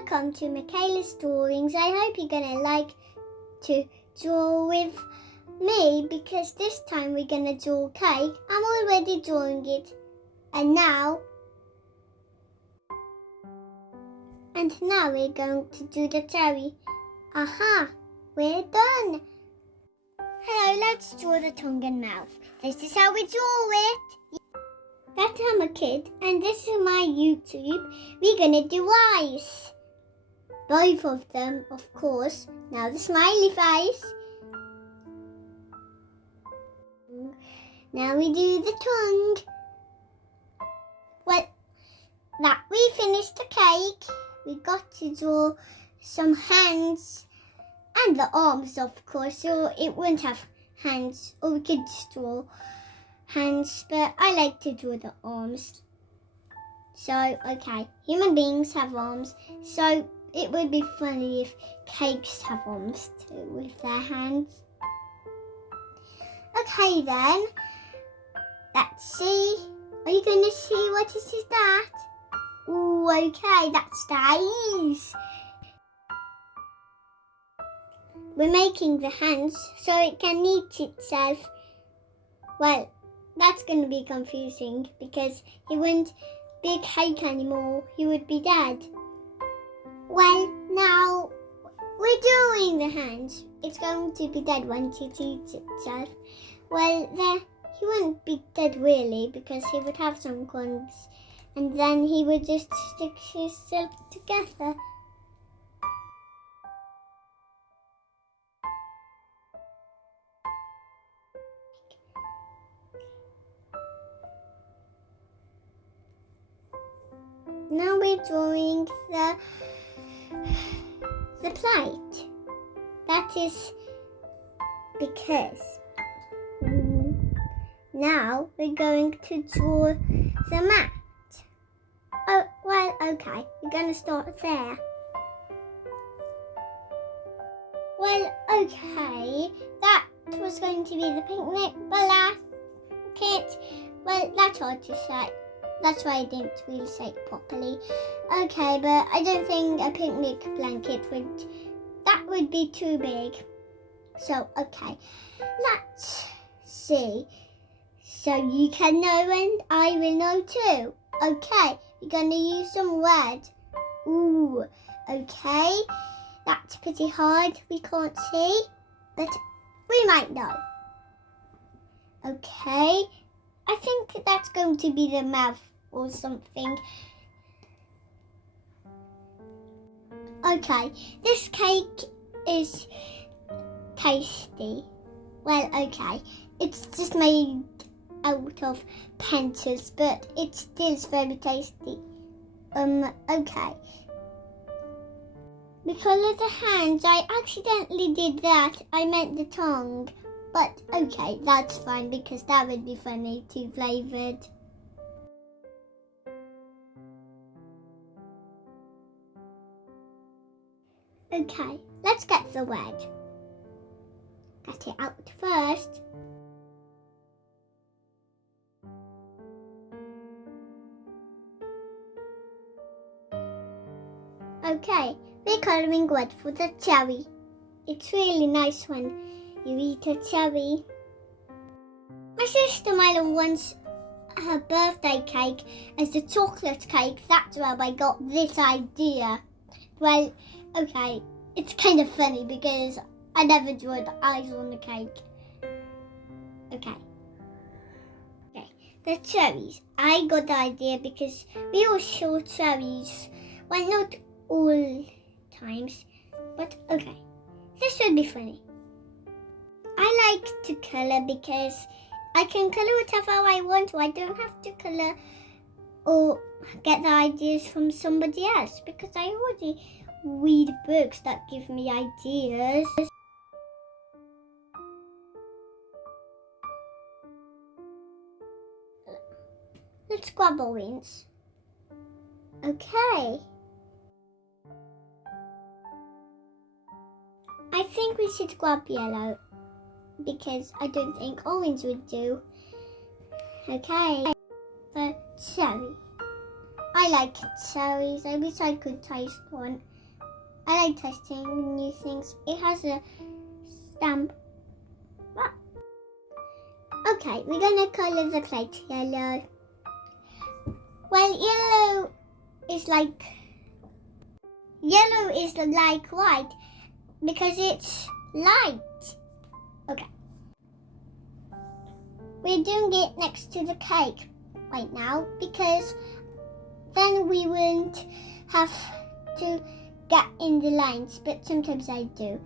Welcome to Makayla's Drawings. I hope you're going to like to draw with me because this time we're going to draw cake. I'm already drawing it. And now we're going to do the cherry. Aha, we're done. Hello, let's draw the tongue and mouth. This is how we draw it. That I'm a kid and this is my YouTube. We're gonna do eyes. Both of them, of course. Now the smiley face. Now we do the tongue. Well, that we finished the cake. We got to draw some hands and the arms, of course, so it wouldn't have hands, or we could just draw hands, but I like to draw the arms. So, okay, human beings have arms, so it would be funny if cakes have arms too with their hands. Okay then, let's see. Are you going to see what is that? Ooh, okay, that's the eyes. We're making the hands so it can eat itself. Well, that's going to be confusing because he wouldn't be a cake anymore. He would be dead. Well, now we're doing the hands. It's going to be dead once it eats itself. Well, he wouldn't be dead really because he would have some crumbs and then he would just stick himself together. Now we're drawing the plate. That is because now we're going to draw the mat. Oh, well, okay, we're going to start there. Well, okay, that was going to be the picnic blanket. Well, that's hard to say. That's why I didn't really say it properly. Okay, but I don't think a picnic blanket would be too big. So, okay, let's see. So you can know and I will know too. Okay, we're going to use some red. Ooh, okay. That's pretty hard. We can't see, but we might know. Okay, I think that's going to be the mouth or something. Okay, this cake is tasty. Well, okay, it's just made out of pencils, but it still is very tasty. Okay. Because of the hands, I accidentally did that. I meant the tongue. But okay, that's fine because that would be funny too, flavoured. Okay, let's get the red. Get it out first. Okay, we're colouring red for the cherry. It's really nice when you eat a cherry. My sister Milo wants her birthday cake as a chocolate cake. That's where I got this idea. Well, okay, it's kind of funny because I never drew the eyes on the cake. Okay, the cherries. I got the idea because we all saw cherries. Well, not all times, but okay. This would be funny. I like to colour because I can colour whatever I want. I don't have to colour or get the ideas from somebody else because I already read books that give me ideas. Let's grab orange. Okay. I think we should grab yellow because I don't think orange would do. Okay. The cherry. I like cherries. I wish I could taste one. I like tasting new things. It has a stamp. Ah. Okay, we're gonna colour the plate yellow. Well, yellow is like white because it's light. Okay. We're doing it next to the cake right now because then we won't have to get in the lines, but sometimes I do.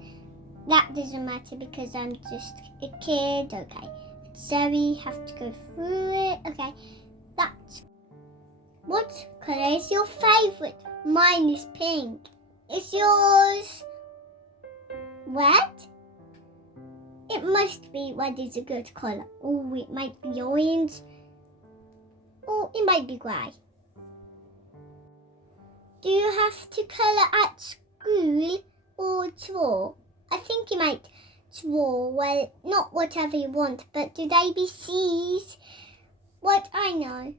That doesn't matter because I'm just a kid. Okay. So we have to go through it. Okay. What colour is your favourite? Mine is pink. Is yours red? It must be red is a good colour. Oh, it might be orange. Or it might be grey. Do you have to colour at school or draw? I think you might draw. Well, not whatever you want, but do they be C's? What I know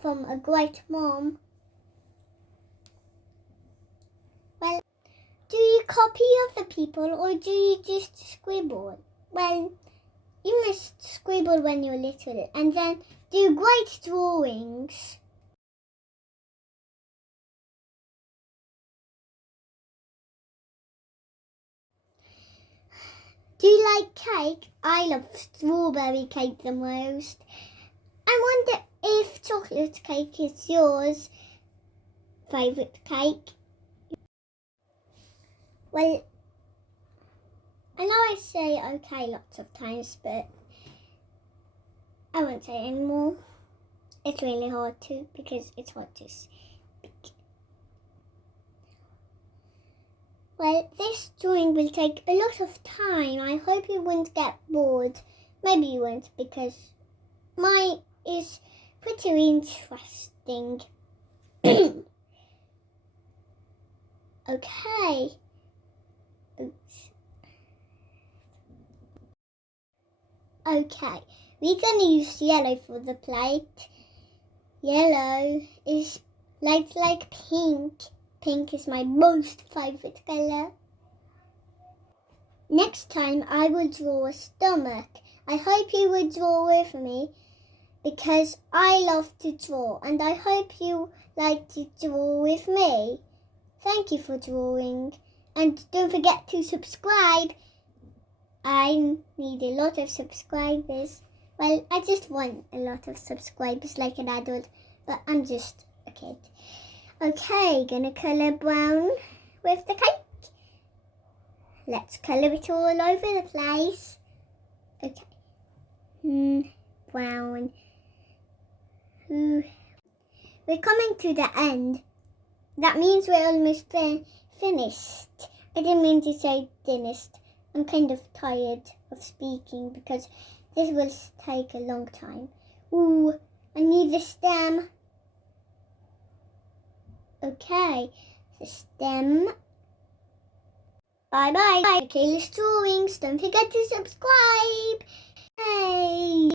from a great mom. Well, do you copy other people or do you just scribble? Well, you must scribble when you're little and then do great drawings. Do you like cake? I love strawberry cake the most. I wonder if chocolate cake is yours favourite cake. Well, I know I say okay lots of times, but I won't say it anymore. It's really hard to because it's hard to speak. Well, this drawing will take a lot of time. I hope you won't get bored. Maybe you won't because mine is pretty interesting. Okay. Oops. Okay, we're going to use yellow for the plate. Yellow is like pink. Pink is my most favourite colour. Next time I will draw a stomach. I hope you will draw with me because I love to draw and I hope you like to draw with me. Thank you for drawing and don't forget to subscribe. I need a lot of subscribers. Well, I just want a lot of subscribers like an adult, but I'm just a kid. Okay, gonna colour brown with the cake. Let's colour it all over the place. Okay. Brown. Ooh. We're coming to the end. That means we're almost finished. I didn't mean to say finished. I'm kind of tired of speaking because this will take a long time. Ooh, I need the stem. Okay, the stem. Bye-bye. Makayla's drawings. Don't forget to subscribe. Hey.